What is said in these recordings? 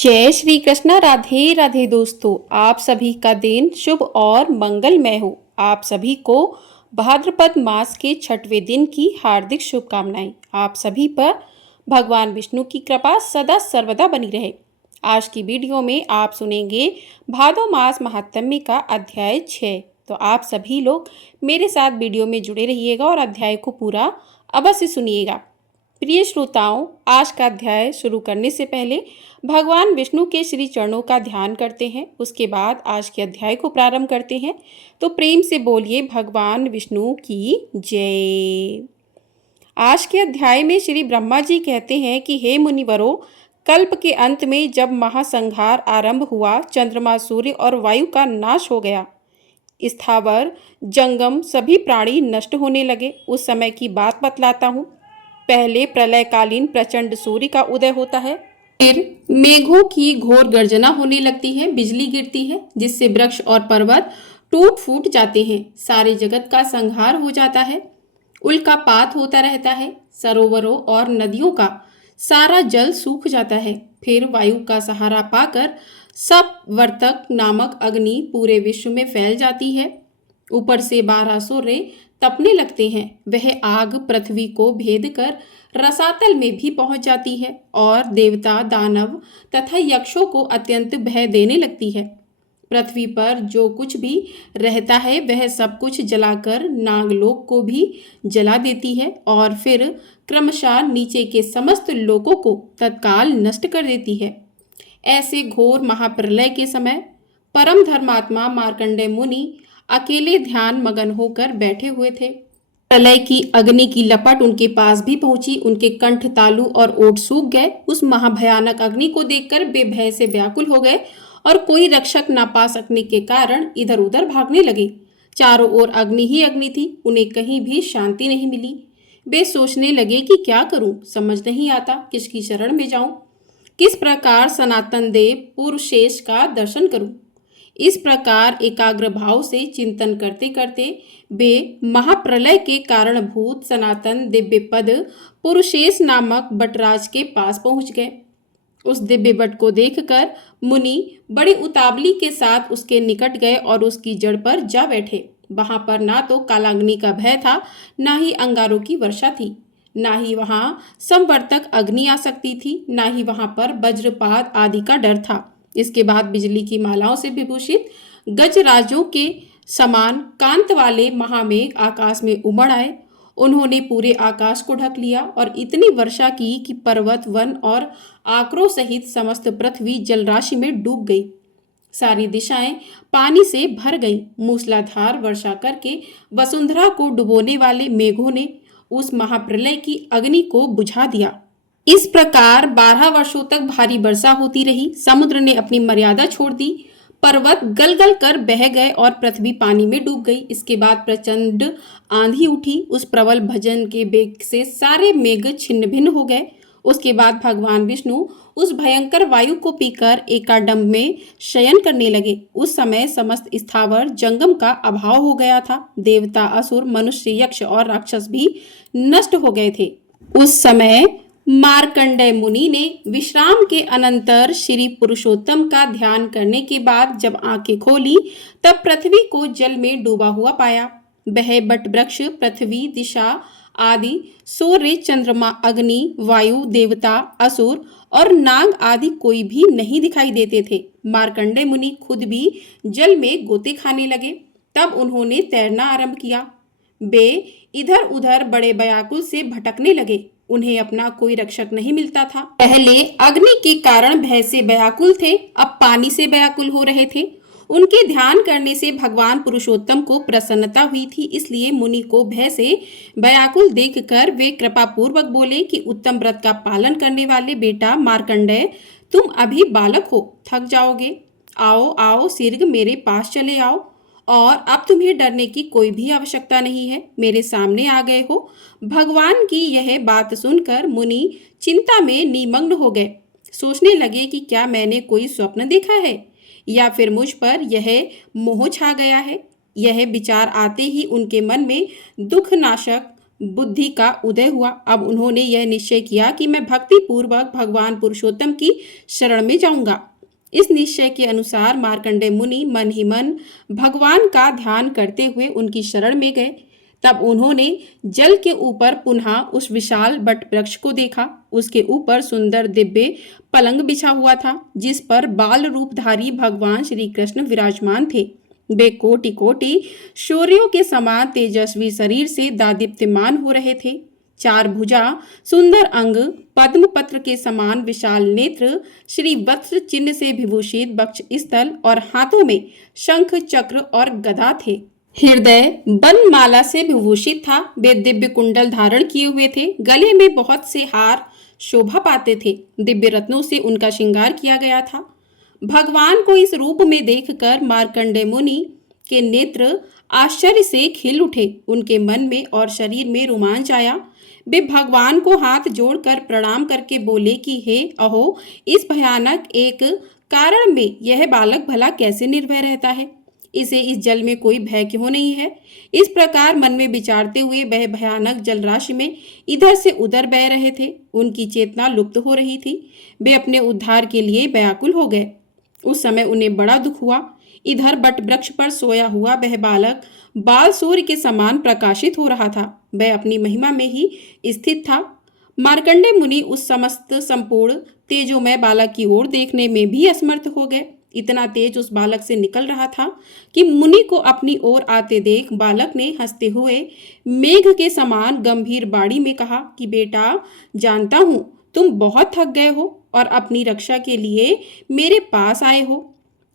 जय श्री कृष्णा। राधे राधे दोस्तों, आप सभी का दिन शुभ और मंगलमय हो। आप सभी को भाद्रपद मास के छठवें दिन की हार्दिक शुभकामनाएं। आप सभी पर भगवान विष्णु की कृपा सदा सर्वदा बनी रहे। आज की वीडियो में आप सुनेंगे भादो मास महात्म्य का अध्याय 6। तो आप सभी लोग मेरे साथ वीडियो में जुड़े रहिएगा और अध्याय को पूरा अवश्य सुनिएगा। प्रिय श्रोताओं, आज का अध्याय शुरू करने से पहले भगवान विष्णु के श्री चरणों का ध्यान करते हैं। उसके बाद आज के अध्याय को प्रारंभ करते हैं। तो प्रेम से बोलिए भगवान विष्णु की जय। आज के अध्याय में श्री ब्रह्मा जी कहते हैं कि हे मुनिवरों, कल्प के अंत में जब महासंहार आरंभ हुआ, चंद्रमा, सूर्य और वायु का नाश हो गया, स्थावर जंगम सभी प्राणी नष्ट होने लगे। उस समय की बात बतलाता हूँ। पहले प्रलयकालीन प्रचंड सूर्य का उदय होता है, फिर मेघों की घोर गर्जना होने लगती है, बिजली गिरती है जिससे वृक्ष और पर्वत टूट फूट जाते हैं, सारे जगत का संहार हो जाता है, उल्कापात होता रहता है, सरोवरों और नदियों का सारा जल सूख जाता है। फिर वायु का सहारा पाकर सपवर्तक नामक अग्नि पूरे विश्व में फैल जाती है। ऊपर से 12 सूर्य तपने लगते हैं। वह आग पृथ्वी को भेद कर रसातल में भी पहुंच जाती है और देवता, दानव तथा यक्षों को अत्यंत भय देने लगती है। पृथ्वी पर जो कुछ भी रहता है वह सब कुछ जलाकर नागलोक को भी जला देती है और फिर क्रमशः नीचे के समस्त लोकों को तत्काल नष्ट कर देती है। ऐसे घोर महाप्रलय के समय परम धर्मात्मा मार्कंडेय मुनि अकेले ध्यान मगन होकर बैठे हुए थे। प्रलय की अग्नि की लपट उनके पास भी पहुंची। उनके कंठ, तालु और ओठ सूख गए। उस महाभयानक अग्नि को देखकर वे भय से व्याकुल हो गए और कोई रक्षक न पा सकने के कारण इधर उधर भागने लगे। चारों ओर अग्नि ही अग्नि थी, उन्हें कहीं भी शांति नहीं मिली। वे सोचने लगे कि क्या करूं, समझ नहीं आता किसकी शरण में जाऊं, किस प्रकार सनातन देव पुरुषेश का दर्शन करूं। इस प्रकार एकाग्र भाव से चिंतन करते करते वे महाप्रलय के कारणभूत सनातन दिव्य पद पुरुषेश नामक बटराज के पास पहुंच गए। उस दिव्य बट को देखकर मुनि बड़ी उतावली के साथ उसके निकट गए और उसकी जड़ पर जा बैठे। वहां पर ना तो कालाग्नि का भय था, ना ही अंगारों की वर्षा थी, ना ही वहां संवर्तक अग्नि आ सकती थी, ना ही वहां पर वज्रपात आदि का डर था। इसके बाद बिजली की मालाओं से विभूषित गजराजों के समान कांत वाले महामेघ आकाश में उमड़ आए। उन्होंने पूरे आकाश को ढक लिया और इतनी वर्षा की कि पर्वत, वन और आकरों सहित समस्त पृथ्वी जलराशि में डूब गई। सारी दिशाएं पानी से भर गईं। मूसलाधार वर्षा करके वसुंधरा को डुबोने वाले मेघों ने उस महाप्रलय की अग्नि को बुझा दिया। इस प्रकार 12 वर्षों तक भारी वर्षा होती रही। समुद्र ने अपनी मर्यादा छोड़ दी, पर्वत गल गल कर बह गए और पृथ्वी पानी में डूब गई। इसके बाद प्रचंड आंधी उठी। उस प्रबल भजन के वेग से सारे मेघ छिन्न भिन्न हो गए। उसके बाद भगवान विष्णु उस भयंकर वायु को पीकर एकाडम्ब में शयन करने लगे। उस समय समस्त स्थावर जंगम का अभाव हो गया था। देवता, असुर, मनुष्य, यक्ष और राक्षस भी नष्ट हो गए थे। उस समय मार्कंडेय मुनि ने विश्राम के अनंतर श्री पुरुषोत्तम का ध्यान करने के बाद जब आंखें खोली तब पृथ्वी को जल में डूबा हुआ पाया। वह बट वृक्ष, पृथ्वी, दिशा आदि, सूर्य, चंद्रमा, अग्नि, वायु, देवता, असुर और नाग आदि कोई भी नहीं दिखाई देते थे। मार्कंडेय मुनि खुद भी जल में गोते खाने लगे। तब उन्होंने तैरना आरंभ किया। वे इधर उधर बड़े व्याकुल से भटकने लगे। उन्हें अपना कोई रक्षक नहीं मिलता था। पहले अग्नि के कारण भय से व्याकुल थे, अब पानी से व्याकुल हो रहे थे। उनके ध्यान करने से भगवान पुरुषोत्तम को प्रसन्नता हुई थी, इसलिए मुनि को भय से व्याकुल देखकर वे कृपा पूर्वक बोले कि उत्तम व्रत का पालन करने वाले बेटा मार्कंडेय, तुम अभी बालक हो, थक जाओगे। आओ आओ शीघ्र मेरे पास चले आओ और अब तुम्हें डरने की कोई भी आवश्यकता नहीं है, मेरे सामने आ गए हो। भगवान की यह बात सुनकर मुनि चिंता में निमग्न हो गए। सोचने लगे कि क्या मैंने कोई स्वप्न देखा है या फिर मुझ पर यह मोह छा गया है। यह विचार आते ही उनके मन में दुखनाशक बुद्धि का उदय हुआ। अब उन्होंने यह निश्चय किया कि मैं भक्ति पूर्वक भगवान पुरुषोत्तम की शरण में जाऊंगा। इस निश्चय के अनुसार मार्कंडेय मुनि मन ही मन भगवान का ध्यान करते हुए उनकी शरण में गए। तब उन्होंने जल के ऊपर पुनः उस विशाल बट वृक्ष को देखा। उसके ऊपर सुंदर दिव्य पलंग बिछा हुआ था, जिस पर बाल रूपधारी भगवान श्री कृष्ण विराजमान थे। वे कोटि कोटि सूर्यों के समान तेजस्वी शरीर से दादीप्यमान हो रहे थे। चार भुजा, सुंदर अंग, पद्म पत्र के समान विशाल नेत्र, श्री वत्स चिन्ह से विभूषित वक्ष स्थल और हाथों में शंख चक्र और गदा थे। हृदय बनमाला से विभूषित था। वे दिव्य कुंडल धारण किए हुए थे। गले में बहुत से हार शोभा पाते थे। दिव्य रत्नों से उनका श्रृंगार किया गया था। भगवान को इस रूप में देखकर मार्कंडेय मुनि के नेत्र आश्चर्य से खिल उठे। उनके मन में और शरीर में रोमांच आया। वे भगवान को हाथ जोड़कर प्रणाम करके बोले कि हे अहो, इस भयानक एक कारण में यह बालक भला कैसे निर्भय रहता है? इसे इस जल में कोई भय क्यों नहीं है? इस प्रकार मन में विचारते हुए वह भयानक जलराशि में इधर से उधर बह रहे थे। उनकी चेतना लुप्त हो रही थी। वे अपने उद्धार के लिए व्याकुल हो गए। उस समय उन्हें बड़ा दुख हुआ। इधर बट वृक्ष पर सोया हुआ वह बालक बाल सूर्य के समान प्रकाशित हो रहा था। वह अपनी महिमा में ही स्थित था। मार्कंडेय मुनि उस समस्त संपूर्ण तेजोमय बालक की ओर देखने में भी असमर्थ हो गए। इतना तेज उस बालक से निकल रहा था कि मुनि को अपनी ओर आते देख बालक ने हंसते हुए मेघ के समान गंभीर बाणी में कहा कि बेटा, जानता हूं तुम बहुत थक गए हो और अपनी रक्षा के लिए मेरे पास आए हो।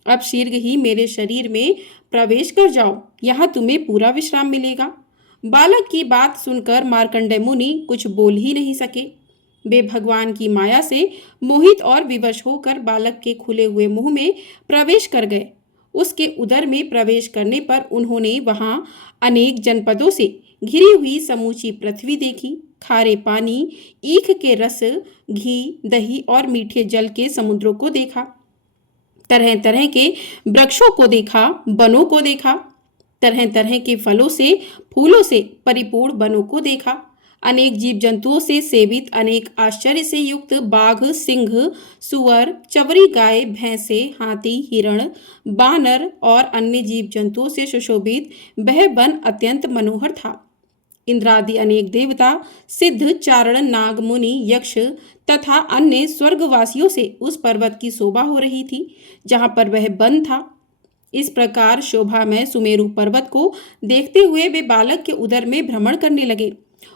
अब शीघ्र ही मेरे शरीर में प्रवेश कर जाओ, यहाँ तुम्हें पूरा विश्राम मिलेगा। बालक की बात सुनकर मार्कंडेय मुनि कुछ बोल ही नहीं सके। वे भगवान की माया से मोहित और विवश होकर बालक के खुले हुए मुंह में प्रवेश कर गए। उसके उदर में प्रवेश करने पर उन्होंने वहां अनेक जनपदों से घिरी हुई समूची पृथ्वी देखी। खारे पानी, ईख के रस, घी, दही और मीठे जल के समुद्रों को देखा। तरह तरह के वृक्षों को देखा, वनों को देखा। तरह तरह के फलों से, फूलों से परिपूर्ण वनों को देखा। अनेक जीव जंतुओं से सेवित, अनेक आश्चर्य से युक्त बाघ, सिंह, सुअर, चवरी गाय, भैंसे, हाथी, हिरण, बानर और अन्य जीव जंतुओं से सुशोभित वह वन अत्यंत मनोहर था। इंद्रादि अनेक देवता, सिद्ध, चारण, नाग, मुनि, यक्ष तथा अन्य स्वर्गवासियों से उस पर्वत की शोभा हो रही थी जहां पर वह वन था। इस प्रकार शोभामय सुमेरु पर्वत को देखते हुए वे बालक के उदर में भ्रमण करने लगे।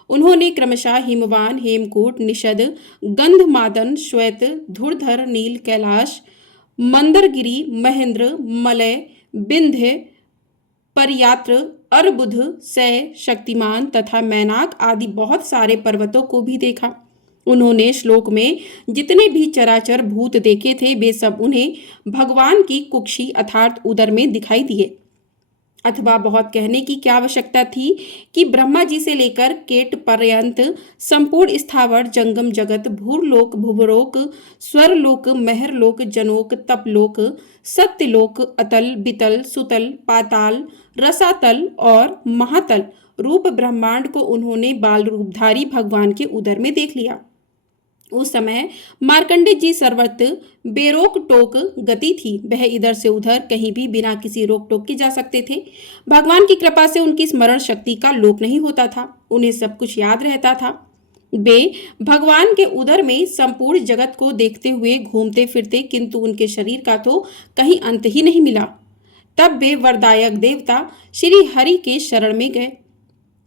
उन्होंने क्रमशः हिमवान, हेमकूट, निषद, गंधमादन, श्वेत, धुरधर, नील, कैलाश, मंदरगिरी, महेंद्र, मलय, विंध्य, परयात्र, अर्बुध, सय, शक्तिमान तथा मैनाक आदि बहुत सारे पर्वतों को भी देखा। उन्होंने श्लोक में जितने भी चराचर भूत देखे थे वे सब उन्हें भगवान की कुक्षी अर्थात उदर में दिखाई दिए। अथवा बहुत कहने की क्या आवश्यकता थी कि ब्रह्मा जी से लेकर केट पर्यंत संपूर्ण स्थावर जंगम जगत, भूरलोक, भुवरोक, स्वरलोक, महरलोक, जनोक, तपलोक, सत्यलोक, अतल, बितल, सुतल, पाताल, रसातल और महातल रूप ब्रह्मांड को उन्होंने बाल रूपधारी भगवान के उदर में देख लिया। उस समय मार्कंडेय जी सर्वत्र बेरोक टोक गति थी। वह इधर से उधर कहीं भी बिना किसी रोक टोक के जा सकते थे। भगवान की कृपा से उनकी स्मरण शक्ति का लोप नहीं होता था। उन्हें सब कुछ याद रहता था। वे भगवान के उदर में संपूर्ण जगत को देखते हुए घूमते फिरते, किंतु उनके शरीर का तो कहीं अंत ही नहीं मिला। तब वे वरदायक देवता श्री हरि के शरण में गए।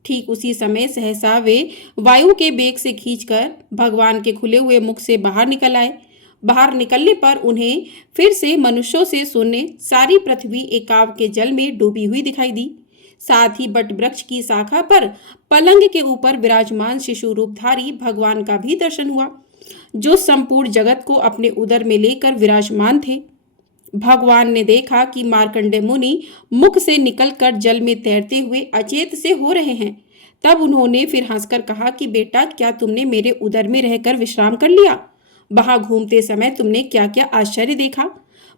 ठीक उसी समय सहसा वे वायु के वेग से खींचकर भगवान के खुले हुए मुख से बाहर निकल आए। बाहर निकलने पर उन्हें फिर से मनुष्यों से शून्य सारी पृथ्वी एकाव के जल में डूबी हुई दिखाई दी। साथ ही बट वृक्ष की शाखा पर पलंग के ऊपर विराजमान शिशु रूपधारी भगवान का भी दर्शन हुआ, जो संपूर्ण जगत को अपने उदर में लेकर विराजमान थे। भगवान ने देखा कि मार्कंडेय मुनि मुख से निकलकर जल में तैरते हुए अचेत से हो रहे हैं। तब उन्होंने फिर हंसकर कहा कि बेटा, क्या तुमने मेरे उदर में रहकर विश्राम कर लिया? वहां घूमते समय तुमने क्या क्या आश्चर्य देखा?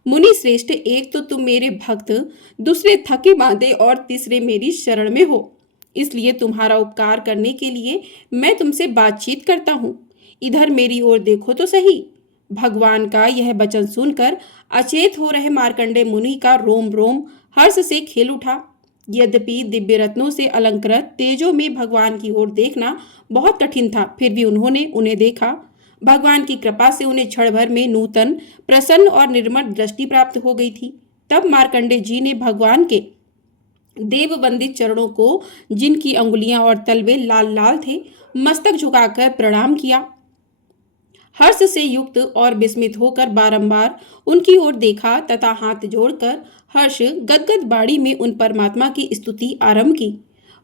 मुनि श्रेष्ठ, एक तो तुम मेरे भक्त, दूसरे थके बांधे और तीसरे मेरी शरण में हो। इसलिए तुम्हारा उपकार करने के लिए मैं तुमसे बातचीत करता हूँ। इधर मेरी ओर देखो तो सही। भगवान का यह वचन सुनकर अचेत हो रहे मार्कंडेय मुनि का रोम रोम हर्ष से खिल उठा। यद्यपि दिव्य रत्नों से अलंकृत तेजों में भगवान की ओर देखना बहुत कठिन था, फिर भी उन्होंने उन्हें देखा। भगवान की कृपा से उन्हें क्षण भर में नूतन, प्रसन्न और निर्मल दृष्टि प्राप्त हो गई थी। तब मार्कंडेय जी ने भगवान के देव वंदित चरणों को, जिनकी अंगुलियां और तलवे लाल लाल थे, मस्तक झुकाकर प्रणाम किया। हर्ष से युक्त और विस्मित होकर बारंबार उनकी ओर देखा तथा हाथ जोड़कर हर्ष गदगद बाड़ी में उन परमात्मा की स्तुति आरंभ की।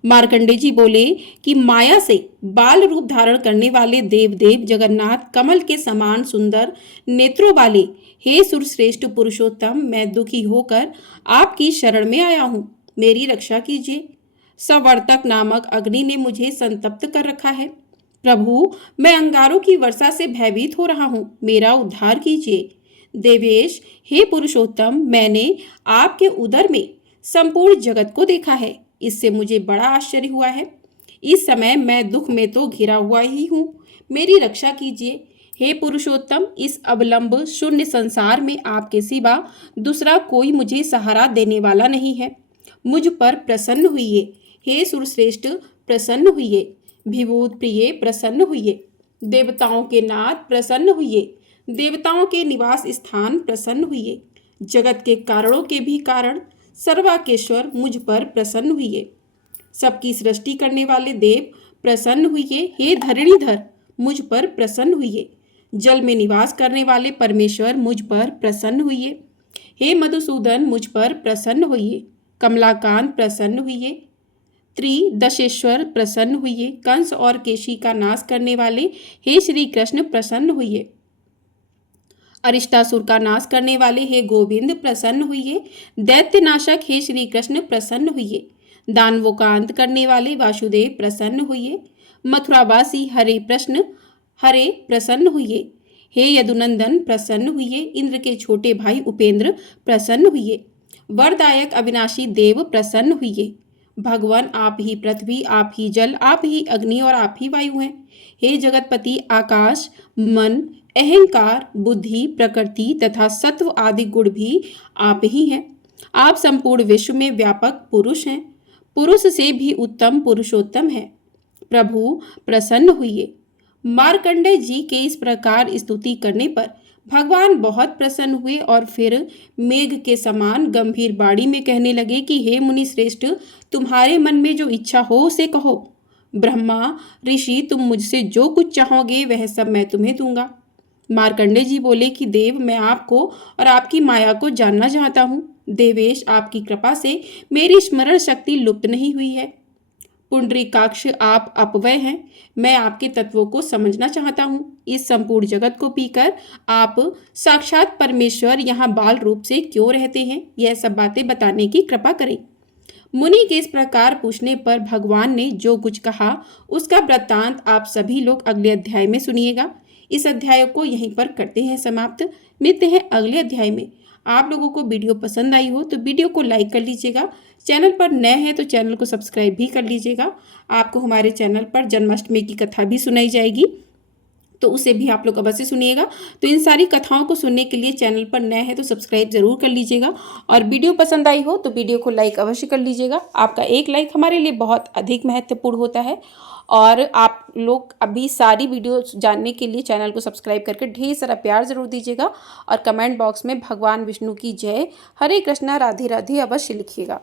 मार्कंडेय जी बोले कि माया से बाल रूप धारण करने वाले देवदेव जगन्नाथ, कमल के समान सुंदर नेत्रों वाले हे सुरश्रेष्ठ पुरुषोत्तम, मैं दुखी होकर आपकी शरण में आया हूँ, मेरी रक्षा कीजिए। सवर्तक नामक अग्नि ने मुझे संतप्त कर रखा है। प्रभु, मैं अंगारों की वर्षा से भयभीत हो रहा हूँ, मेरा उद्धार कीजिए। देवेश, हे पुरुषोत्तम, मैंने आपके उदर में संपूर्ण जगत को देखा है, इससे मुझे बड़ा आश्चर्य हुआ है। इस समय मैं दुख में तो घिरा हुआ ही हूँ, मेरी रक्षा कीजिए। हे पुरुषोत्तम, इस अवलंब शून्य संसार में आपके सिवा दूसरा कोई मुझे सहारा देने वाला नहीं है। मुझ पर प्रसन्न हुइए। हे सुरश्रेष्ठ, प्रसन्न हुइए। विभूत प्रिय, प्रसन्न हुइए। देवताओं के नाथ, प्रसन्न हुइए। देवताओं के निवास स्थान, प्रसन्न हुइए। जगत के कारणों के भी कारण सर्वाकेश्वर, मुझ पर प्रसन्न हुइए। सबकी सृष्टि करने वाले देव, प्रसन्न हुइए। हे धरणीधर, मुझ पर प्रसन्न हुइए। जल में निवास करने वाले परमेश्वर, मुझ पर प्रसन्न हुइए। हे मधुसूदन, मुझ पर प्रसन्न हुइए। कमलाकांत, प्रसन्न हुइए। त्रिदशेश्वर, प्रसन्न हुइए। कंस और केशी का नाश करने वाले हे श्री कृष्ण, प्रसन्न हुइए। अरिष्टासुर का नाश करने वाले हे गोविंद, प्रसन्न हुइए। दैत्य नाशक हे श्री कृष्ण, प्रसन्न हुइए। दानवों का अंत करने वाले वासुदेव, प्रसन्न हुइए। मथुरावासी हरे प्रश्न, हरे, प्रसन्न हुइए। हे यदुनंदन, प्रसन्न हुइए। इंद्र के छोटे भाई उपेंद्र, प्रसन्न हुइए। वरदायक अविनाशी देव, प्रसन्न हुइए। भगवान, आप ही पृथ्वी, आप ही जल, आप ही अग्नि और आप ही वायु हैं। हे जगतपति, आकाश, मन, अहंकार, बुद्धि, प्रकृति तथा सत्व आदि गुण भी आप ही हैं। आप संपूर्ण विश्व में व्यापक पुरुष हैं, पुरुष से भी उत्तम पुरुषोत्तम है। प्रभु, प्रसन्न हुइए। मार्कंडेय जी के इस प्रकार स्तुति करने पर भगवान बहुत प्रसन्न हुए और फिर मेघ के समान गंभीर बाणी में कहने लगे कि हे मुनि श्रेष्ठ, तुम्हारे मन में जो इच्छा हो उसे कहो। ब्रह्मा, ऋषि, तुम मुझसे जो कुछ चाहोगे वह सब मैं तुम्हें दूंगा। मार्कंडेय जी बोले कि देव, मैं आपको और आपकी माया को जानना चाहता हूँ। देवेश, आपकी कृपा से मेरी स्मरण शक्ति लुप्त नहीं हुई है। पुंडरीकाक्ष, आप अपव्यय हैं, मैं आपके तत्वों को समझना चाहता हूँ। इस संपूर्ण जगत को पीकर आप साक्षात परमेश्वर यहाँ बाल रूप से क्यों रहते हैं, यह सब बातें बताने की कृपा करें। मुनि के इस प्रकार पूछने पर भगवान ने जो कुछ कहा उसका वृत्तांत आप सभी लोग अगले अध्याय में सुनिएगा। इस अध्याय को यहीं पर करते हैं समाप्त। मिलते हैं अगले अध्याय में। आप लोगों को वीडियो पसंद आई हो तो वीडियो को लाइक कर लीजिएगा। चैनल पर नए हैं तो चैनल को सब्सक्राइब भी कर लीजिएगा। आपको हमारे चैनल पर जन्माष्टमी की कथा भी सुनाई जाएगी, तो उसे भी आप लोग अवश्य सुनिएगा। तो इन सारी कथाओं को सुनने के लिए चैनल पर नए हैं तो सब्सक्राइब जरूर कर लीजिएगा। और वीडियो पसंद आई हो तो वीडियो को लाइक अवश्य कर लीजिएगा। आपका एक लाइक हमारे लिए बहुत अधिक महत्वपूर्ण होता है। और आप लोग अभी सारी वीडियो जानने के लिए चैनल को सब्सक्राइब करके ढेर सारा प्यार जरूर दीजिएगा। और कमेंट बॉक्स में भगवान विष्णु की जय, हरे कृष्णा, राधे राधे अवश्य लिखिएगा।